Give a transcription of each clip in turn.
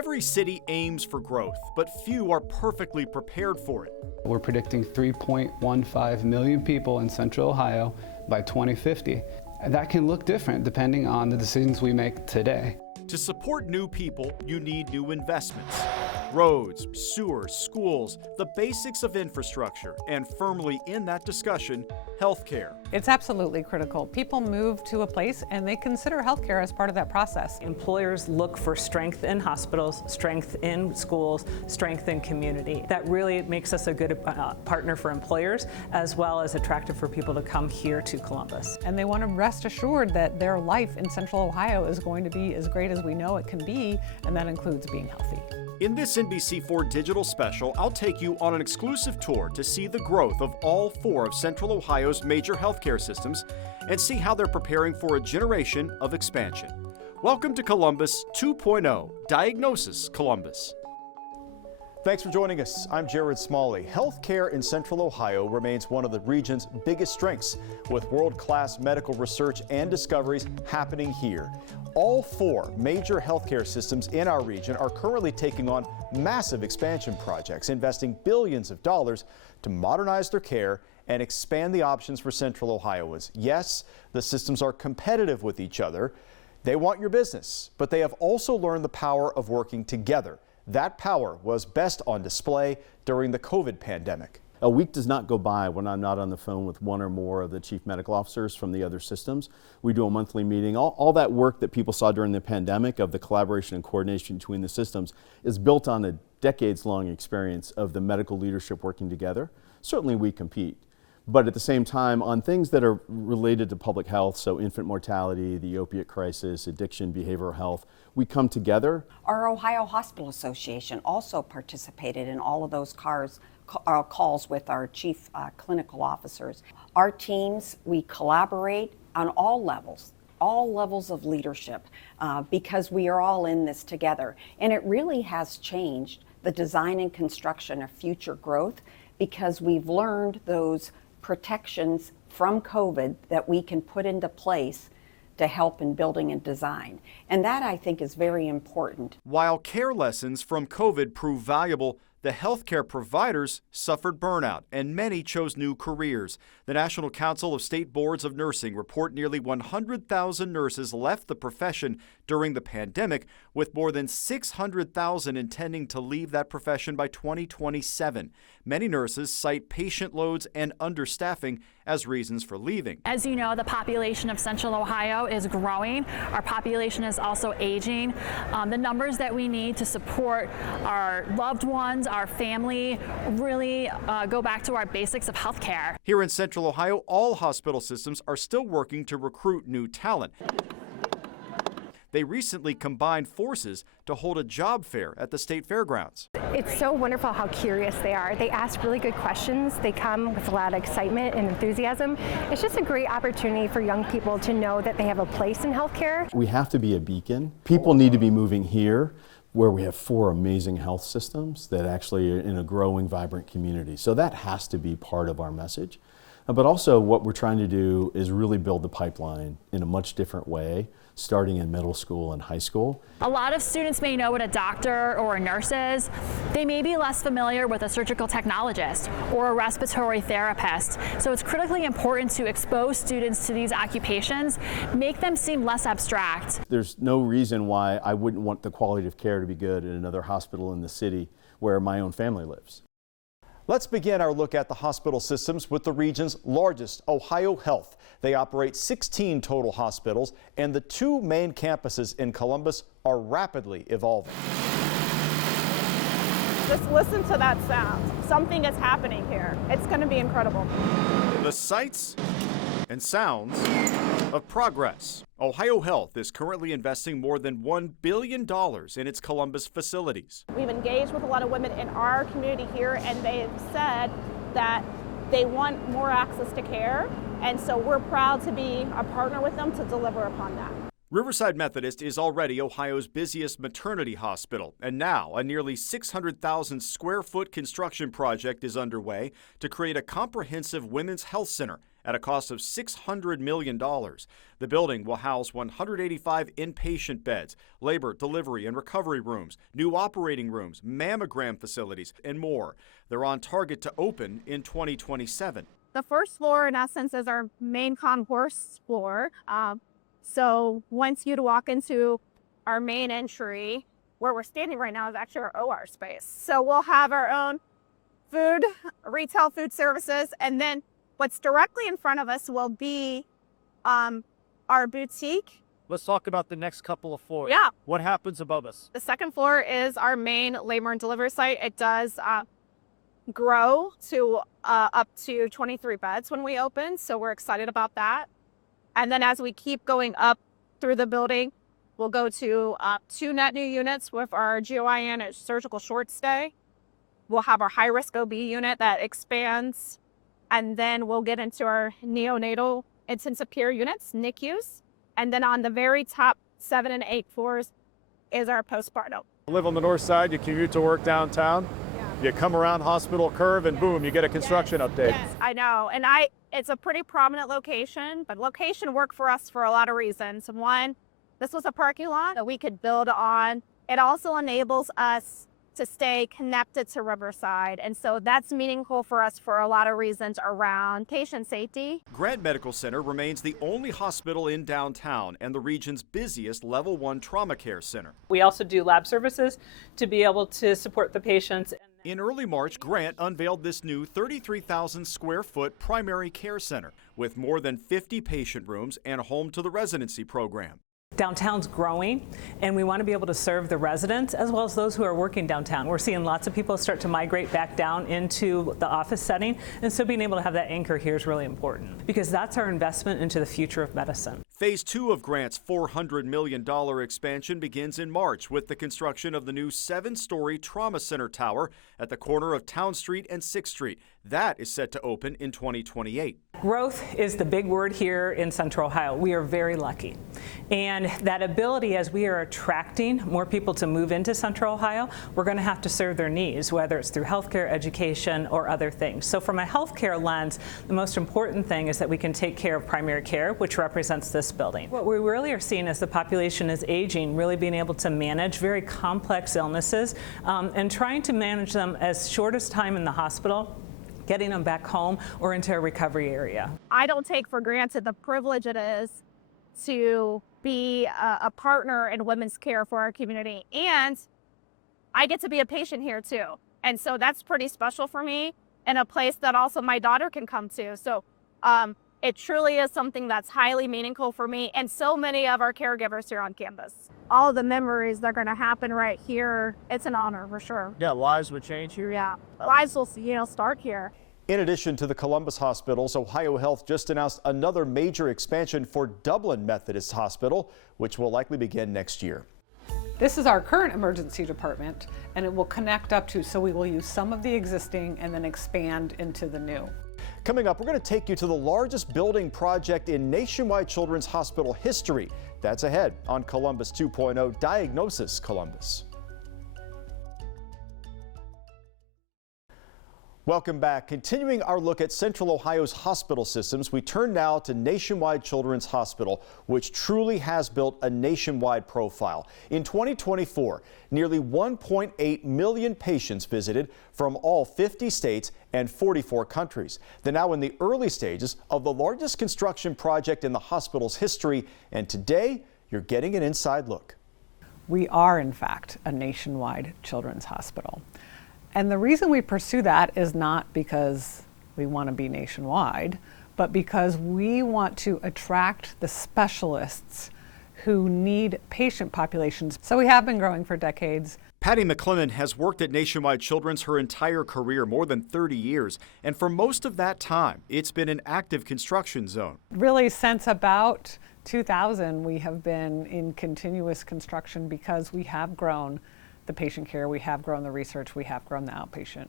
Every city aims for growth, but few are perfectly prepared for it. We're predicting 3.15 million people in Central Ohio by 2050. And that can look different depending on the decisions we make today. To support new people, you need new investments. Roads, sewers, schools, the basics of infrastructure, and firmly in that discussion, healthcare. It's absolutely critical. People move to a place and they consider healthcare as part of that process. Employers look for strength in hospitals, strength in schools, strength in community. That really makes us a good partner for employers, as well as attractive for people to come here to Columbus. And they want to rest assured that their life in Central Ohio is going to be as great as we know it can be, and that includes being healthy. In this NBC4 digital special, I'll take you on an exclusive tour to see the growth of all 4 of Central Ohio's major healthcare systems and see how they're preparing for a generation of expansion. Welcome to Columbus 2.0, Diagnosis Columbus. Thanks for joining us. I'm Jared Smalley. Healthcare in Central Ohio remains one of the region's biggest strengths, with world-class medical research and discoveries happening here. All 4 major healthcare systems in our region are currently taking on massive expansion projects, investing billions of dollars to modernize their care and expand the options for Central Ohioans. Yes, the systems are competitive with each other. They want your business, but they have also learned the power of working together. That power was best on display during the COVID pandemic. A week does not go by when I'm not on the phone with one or more of the chief medical officers from the other systems. We do a monthly meeting. All that work that people saw during the pandemic of the collaboration and coordination between the systems is built on a decades-long experience of the medical leadership working together. Certainly we compete, but at the same time on things that are related to public health, so infant mortality, the opiate crisis, addiction, behavioral health, we come together. Our Ohio Hospital Association also participated in all of those calls with our chief clinical officers. Our teams, we collaborate on all levels of leadership because we are all in this together. And it really has changed the design and construction of future growth because we've learned those protections from COVID that we can put into place to help in building and design. And that, I think, is very important. While care lessons from COVID proved valuable, the healthcare providers suffered burnout, and many chose new careers. The National Council of State Boards of Nursing report nearly 100,000 nurses left the profession during the pandemic, with more than 600,000 intending to leave that profession by 2027. Many nurses cite patient loads and understaffing as reasons for leaving. As you know, the population of Central Ohio is growing. Our population is also aging. The numbers that we need to support our loved ones, our family, really go back to our basics of healthcare. Here in Central Ohio, all hospital systems are still working to recruit new talent. They recently combined forces to hold a job fair at the state fairgrounds. It's so wonderful how curious they are. They ask really good questions. They come with a lot of excitement and enthusiasm. It's just a great opportunity for young people to know that they have a place in healthcare. We have to be a beacon. People need to be moving here where we have 4 amazing health systems that actually are in a growing, vibrant community. So that has to be part of our message. But also what we're trying to do is really build the pipeline in a much different way, starting in middle school and high school. A lot of students may know what a doctor or a nurse is. They may be less familiar with a surgical technologist or a respiratory therapist. So it's critically important to expose students to these occupations, make them seem less abstract. There's no reason why I wouldn't want the quality of care to be good in another hospital in the city where my own family lives. Let's begin our look at the hospital systems with the region's largest, Ohio Health. They operate 16 total hospitals, and the 2 main campuses in Columbus are rapidly evolving. Just listen to that sound. Something is happening here. It's going to be incredible. The sights and sounds of progress. Ohio Health is currently investing more than $1 billion in its Columbus facilities. We've engaged with a lot of women in our community here, and they've said that they want more access to care, and so we're proud to be a partner with them to deliver upon that. Riverside Methodist is already Ohio's busiest maternity hospital, and now a nearly 600,000 square foot construction project is underway to create a comprehensive women's health center at a cost of $600 million. The building will house 185 inpatient beds, labor, delivery, and recovery rooms, new operating rooms, mammogram facilities, and more. They're on target to open in 2027. The first floor, in essence, is our main concourse floor. So once you'd walk into our main entry, where we're standing right now is actually our OR space. So we'll have our own food, retail food services, and then what's directly in front of us will be our boutique. Let's talk about the next couple of floors. Yeah. What happens above us? The second floor is our main labor and delivery site. It does grow to up to 23 beds when we open, so we're excited about that. And then as we keep going up through the building, we'll go to 2 net new units with our GYN and surgical short stay. We'll have our high-risk OB unit that expands, and then we'll get into our neonatal intensive care units, NICUs. And then on the very top 7 and 8 floors is our postpartum. You live on the north side, you commute to work downtown, you come around Hospital Curve, and boom, you get a construction update. Yes, I know. And it's a pretty prominent location, but location worked for us for a lot of reasons. One, this was a parking lot that we could build on. It also enables us to stay connected to Riverside. And so that's meaningful for us for a lot of reasons around patient safety. Grant Medical Center remains the only hospital in downtown and the region's busiest Level 1 trauma care center. We also do lab services to be able to support the patients. In early March, Grant unveiled this new 33,000 square foot primary care center with more than 50 patient rooms and a home to the residency program. Downtown's growing, and we want to be able to serve the residents as well as those who are working downtown. We're seeing lots of people start to migrate back down into the office setting, and so being able to have that anchor here is really important because that's our investment into the future of medicine. Phase 2 of Grant's $400 million expansion begins in March with the construction of the new 7-story trauma center tower at the corner of Town Street and 6th Street. That is set to open in 2028. Growth is the big word here in Central Ohio. We are very lucky. And that ability, as we are attracting more people to move into Central Ohio, we're going to have to serve their needs, whether it's through healthcare, education, or other things. So from a healthcare lens, the most important thing is that we can take care of primary care, which represents this building. What we really are seeing as the population is aging, really being able to manage very complex illnesses and trying to manage them as short as time in the hospital, getting them back home or into a recovery area. I don't take for granted the privilege it is to be a partner in women's care for our community. And I get to be a patient here too. And so that's pretty special for me, and a place that also my daughter can come to. So it truly is something that's highly meaningful for me and so many of our caregivers here on campus. All the memories that are going to happen right here, it's an honor for sure. Yeah, lives would change here. Yeah, lives will, start here. In addition to the Columbus hospitals, Ohio Health just announced another major expansion for Dublin Methodist Hospital, which will likely begin next year. This is our current emergency department, and it will connect up to, so we will use some of the existing and then expand into the new. Coming up, we're going to take you to the largest building project in nationwide children's hospital history. That's ahead on Columbus 2.0 Diagnosis Columbus. Welcome back. Continuing our look at Central Ohio's hospital systems, we turn now to Nationwide Children's Hospital, which truly has built a nationwide profile. In 2024, nearly 1.8 million patients visited from all 50 states and 44 countries. They're now in the early stages of the largest construction project in the hospital's history, and today you're getting an inside look. We are, in fact, a nationwide children's hospital. And the reason we pursue that is not because we want to be nationwide, but because we want to attract the specialists who need patient populations. So we have been growing for decades. Patty McClellan has worked at Nationwide Children's her entire career, more than 30 years. And for most of that time, it's been an active construction zone. Really, since about 2000, we have been in continuous construction because we have grown the patient care, we have grown the research, we have grown the outpatient.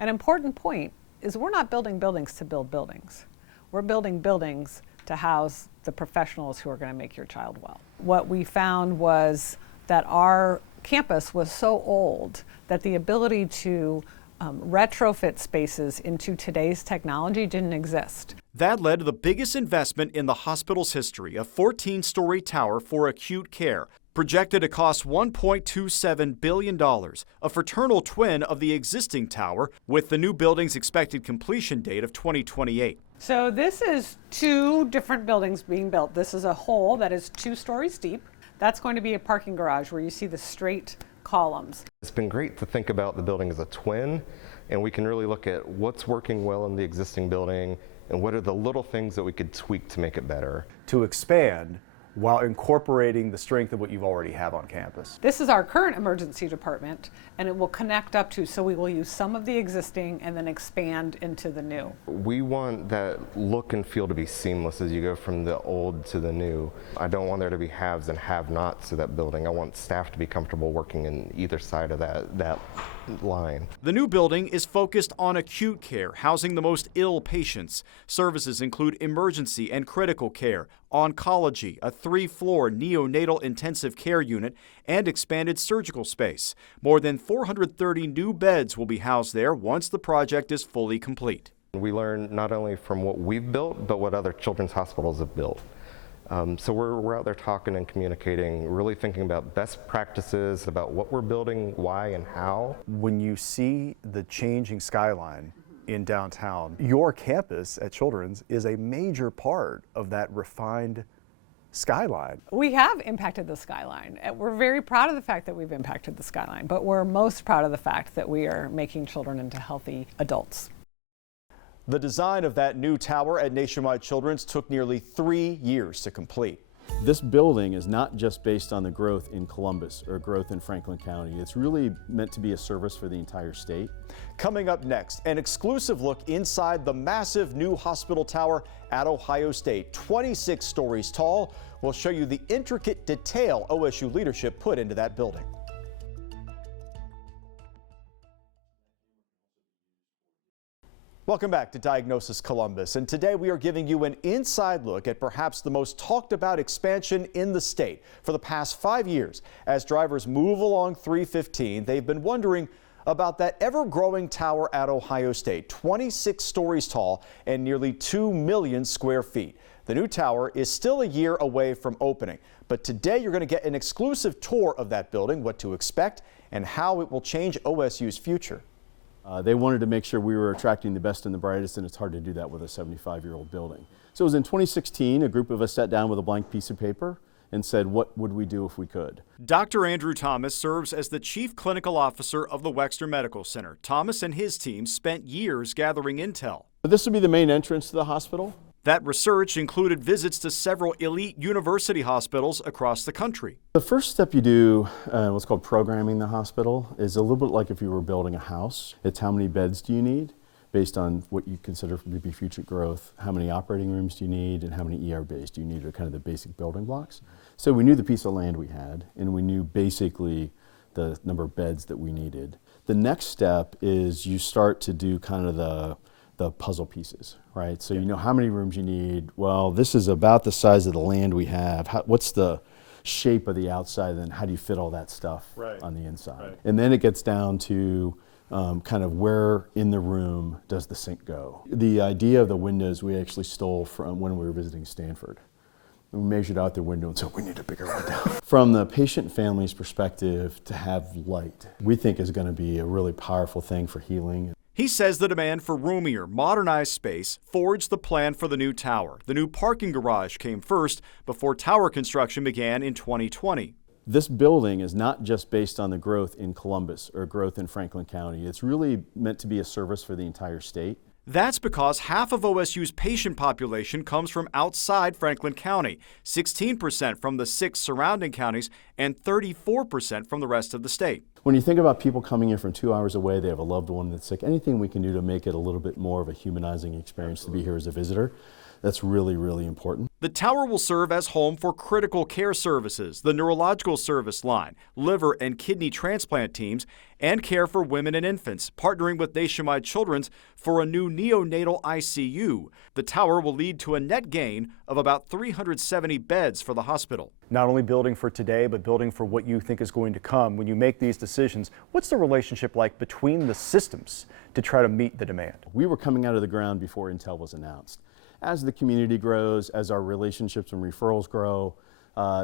An important point is we're not building buildings to build buildings. We're building buildings to house the professionals who are going to make your child well. What we found was that our campus was so old that the ability to retrofit spaces into today's technology didn't exist. That led to the biggest investment in the hospital's history, a 14-story tower for acute care, projected to cost $1.27 billion, a fraternal twin of the existing tower, with the new building's expected completion date of 2028. So this is two different buildings being built. This is a whole that is 2 stories deep. That's going to be a parking garage where you see the straight columns. It's been great to think about the building as a twin, and we can really look at what's working well in the existing building and what are the little things that we could tweak to make it better. To expand while incorporating the strength of what you already have on campus. This is our current emergency department, and it will connect up to, so we will use some of the existing and then expand into the new. We want that look and feel to be seamless as you go from the old to the new. I don't want there to be haves and have-nots to that building. I want staff to be comfortable working in either side of that line. The new building is focused on acute care, housing the most ill patients. Services include emergency and critical care, oncology, a 3-floor neonatal intensive care unit, and expanded surgical space. More than 430 new beds will be housed there once the project is fully complete. We learn not only from what we've built, but what other children's hospitals have built. So we're out there talking and communicating, really thinking about best practices, about what we're building, why and how. When you see the changing skyline in downtown, your campus at Children's is a major part of that refined skyline. We have impacted the skyline. We're very proud of the fact that we've impacted the skyline, but we're most proud of the fact that we are making children into healthy adults. The design of that new tower at Nationwide Children's took nearly 3 years to complete. This building is not just based on the growth in Columbus or growth in Franklin County. It's really meant to be a service for the entire state. Coming up next, an exclusive look inside the massive new hospital tower at Ohio State, 26 stories tall. We'll show you the intricate detail OSU leadership put into that building. Welcome back to Diagnosis Columbus, and today we are giving you an inside look at perhaps the most talked about expansion in the state. For the past 5 years, as drivers move along 315, they've been wondering about that ever-growing tower at Ohio State, 26 stories tall and nearly 2 million square feet. The new tower is still a year away from opening, but today you're going to get an exclusive tour of that building, what to expect, and how it will change OSU's future. They wanted to make sure we were attracting the best and the brightest, and it's hard to do that with a 75-year-old building. So it was in 2016, a group of us sat down with a blank piece of paper and said, what would we do if we could? Dr. Andrew Thomas serves as the Chief Clinical Officer of the Wexner Medical Center. Thomas and his team spent years gathering intel. This would be the main entrance to the hospital. That research included visits to several elite university hospitals across the country. The first step you do, what's called programming the hospital, is a little bit like if you were building a house. It's how many beds do you need based on what you consider to be future growth, how many operating rooms do you need, and how many ER bays do you need, are kind of the basic building blocks. So we knew the piece of land we had, and we knew basically the number of beds that we needed. The next step is you start to do kind of the puzzle pieces, right? So you know how many rooms you need. Well, this is about the size of the land we have. What's the shape of the outside, and then how do you fit all that stuff on the inside? Right. And then it gets down to kind of where in the room does the sink go. The idea of the windows we actually stole from when we were visiting Stanford. We measured out their window and said, we need a bigger window. From the patient family's perspective, to have light, we think is going to be a really powerful thing for healing. He says the demand for roomier, modernized space forged the plan for the new tower. The new parking garage came first before tower construction began in 2020. This building is not just based on the growth in Columbus or growth in Franklin County. It's really meant to be a service for the entire state. That's because half of OSU's patient population comes from outside Franklin County, 16% from the 6 surrounding counties, and 34% from the rest of the state. When you think about people coming in from 2 hours away, they have a loved one that's sick, anything we can do to make it a little bit more of a humanizing experience to be here as a visitor, that's really, really important. The tower will serve as home for critical care services, the neurological service line, liver and kidney transplant teams, and care for women and infants, partnering with Nationwide Children's for a new neonatal ICU. The tower will lead to a net gain of about 370 beds for the hospital. Not only building for today, but building for what you think is going to come. When you make these decisions, what's the relationship like between the systems to try to meet the demand? We were coming out of the ground before Intel was announced. as the community grows, as our relationships and referrals grow,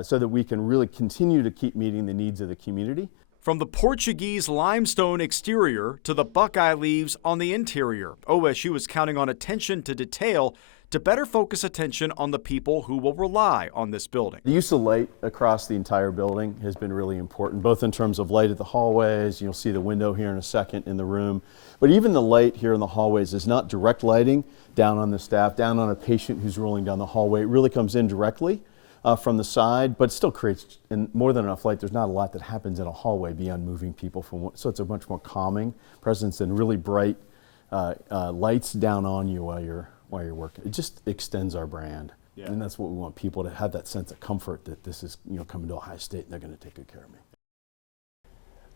so that we can really continue to keep meeting the needs of the community. From the Portuguese limestone exterior to the Buckeye leaves on the interior, OSU is counting on attention to detail to better focus attention on the people who will rely on this building. The use of light across the entire building has been really important, both in terms of light at the hallways. You'll see the window here in a second in the room. But even the light here in the hallways is not direct lighting down on the staff, down on a patient who's rolling down the hallway. It really comes in directly from the side, but still creates more than enough light. There's not a lot that happens in a hallway beyond moving people from one, so it's a much more calming presence than really bright lights down on you while you're working. It just extends our brand. Yeah. And that's what we want people to have, that sense of comfort that this is, coming to Ohio State and they're going to take good care of me.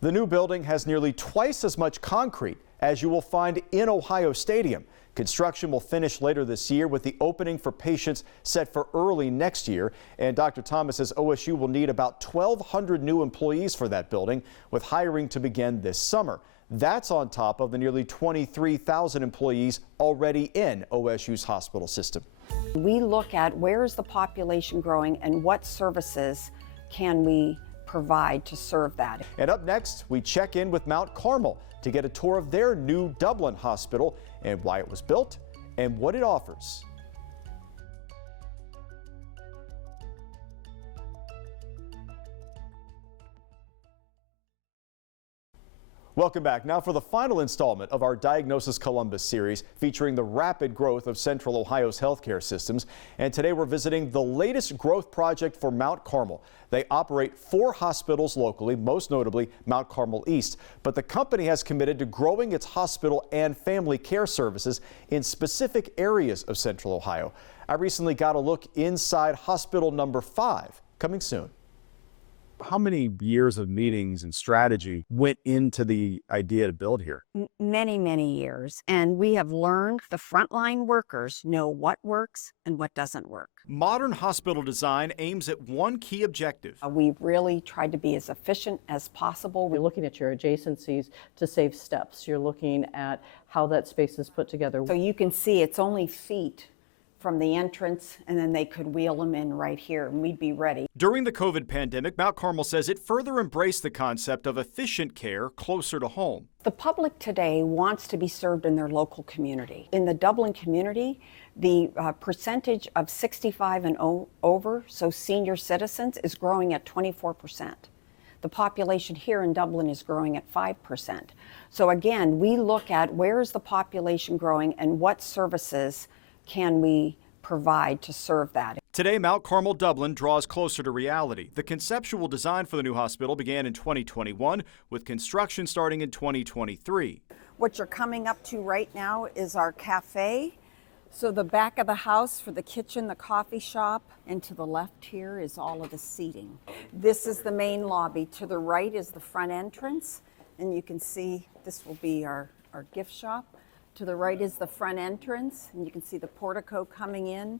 The new building has nearly twice as much concrete as you will find in Ohio Stadium. Construction will finish later this year with the opening for patients set for early next year. And Dr. Thomas says OSU will need about 1,200 new employees for that building, with hiring to begin this summer. That's on top of the nearly 23,000 employees already in OSU's hospital system. We look at where is the population growing and what services can we provide to serve that. And up next, we check in with Mount Carmel to get a tour of their new Dublin hospital and why it was built and what it offers. Welcome back. Now for the final installment of our Diagnosis Columbus series featuring the rapid growth of Central Ohio's healthcare systems. And today we're visiting the latest growth project for Mount Carmel. They operate 4 hospitals locally, most notably Mount Carmel East. But the company has committed to growing its hospital and family care services in specific areas of Central Ohio. I recently got a look inside hospital number 5, coming soon. How many years of meetings and strategy went into the idea to build here? Many, many years. And we have learned the frontline workers know what works and what doesn't work. Modern hospital design aims at one key objective. We've really tried to be as efficient as possible. You're looking at your adjacencies to save steps. You're looking at how that space is put together. So you can see it's only feet from the entrance, and then they could wheel them in right here, and we'd be ready. During the COVID pandemic, Mount Carmel says it further embraced the concept of efficient care closer to home. The public today wants to be served in their local community. In the Dublin community, the percentage of 65 and over, so senior citizens, is growing at 24%. The population here in Dublin is growing at 5%. So again, we look at where is the population growing and what services can we provide to serve that. Today, Mount Carmel Dublin draws closer to reality. The conceptual design for the new hospital began in 2021, with construction starting in 2023. What you're coming up to right now is our cafe. So the back of the house for the kitchen, the coffee shop, and to the left here is all of the seating. This is the main lobby. To the right is the front entrance, and you can see this will be our gift shop. To the right is the front entrance, and you can see the portico coming in,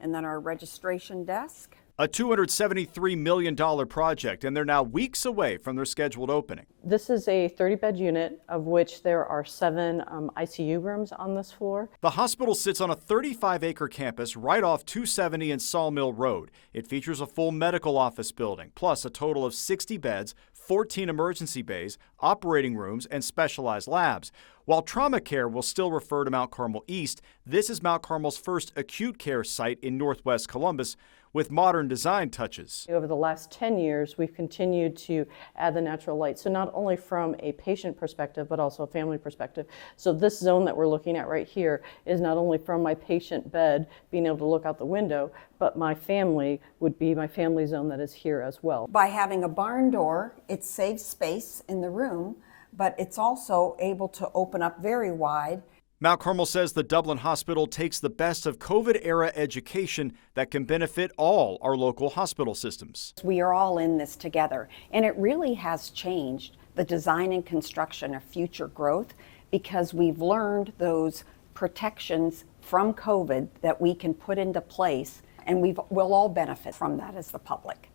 and then our registration desk. A $273 million project, and they're now weeks away from their scheduled opening. This is a 30-bed unit, of which there are 7 ICU rooms on this floor. The hospital sits on a 35-acre campus right off 270 and Sawmill Road. It features a full medical office building, plus a total of 60 beds, 14 emergency bays, operating rooms, and specialized labs. While trauma care will still refer to Mount Carmel East, this is Mount Carmel's first acute care site in Northwest Columbus, with modern design touches. Over the last 10 years, we've continued to add the natural light. So not only from a patient perspective, but also a family perspective. So this zone that we're looking at right here is not only from my patient bed, being able to look out the window, but my family would be my family zone that is here as well. By having a barn door, it saves space in the room, but it's also able to open up very wide. Mount Carmel says the Dublin Hospital takes the best of COVID-era education that can benefit all our local hospital systems. We are all in this together, and it really has changed the design and construction of future growth because we've learned those protections from COVID that we can put into place, and we'll all benefit from that as the public.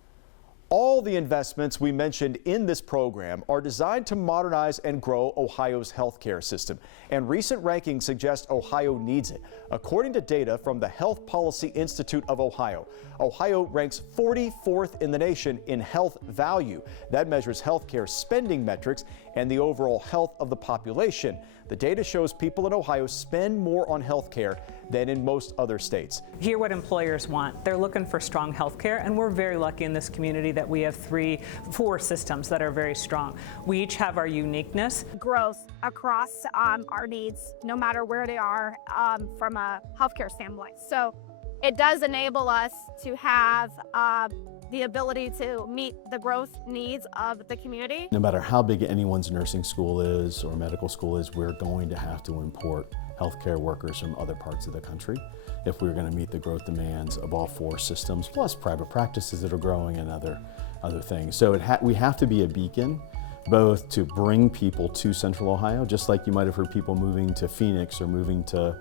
All the investments we mentioned in this program are designed to modernize and grow Ohio's healthcare system, and recent rankings suggest Ohio needs it. According to data from the Health Policy Institute of Ohio, Ohio ranks 44th in the nation in health value. That measures healthcare spending metrics and the overall health of the population. The data shows people in Ohio spend more on healthcare than in most other states. Hear what employers want. They're looking for strong healthcare, and we're very lucky in this community that we have 4 systems that are very strong. We each have our uniqueness. Growth across our needs, no matter where they are, from a healthcare standpoint. So it does enable us to have the ability to meet the growth needs of the community. No matter how big anyone's nursing school is or medical school is, we're going to have to import healthcare workers from other parts of the country if we're going to meet the growth demands of all 4 systems, plus private practices that are growing and other things. So we have to be a beacon, both to bring people to Central Ohio, just like you might have heard people moving to Phoenix or moving to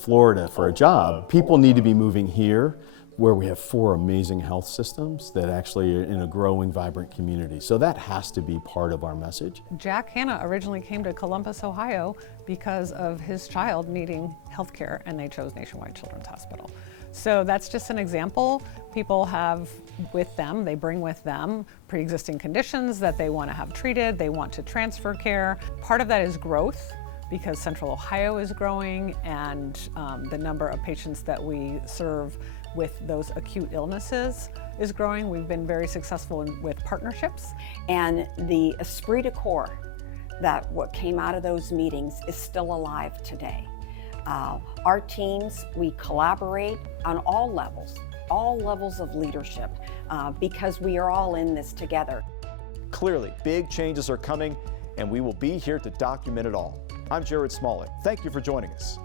Florida for a job. People need to be moving here, where we have 4 amazing health systems that actually are in a growing, vibrant community. So that has to be part of our message. Jack Hanna originally came to Columbus, Ohio because of his child needing health care, and they chose Nationwide Children's Hospital. So that's just an example. People have with them, they bring with them pre-existing conditions that they want to have treated, they want to transfer care. Part of that is growth, because Central Ohio is growing, and the number of patients that we serve with those acute illnesses is growing. We've been very successful with partnerships. And the esprit de corps that what came out of those meetings is still alive today. Our teams, we collaborate on all levels of leadership, because we are all in this together. Clearly, big changes are coming, and we will be here to document it all. I'm Jared Smollett. Thank you for joining us.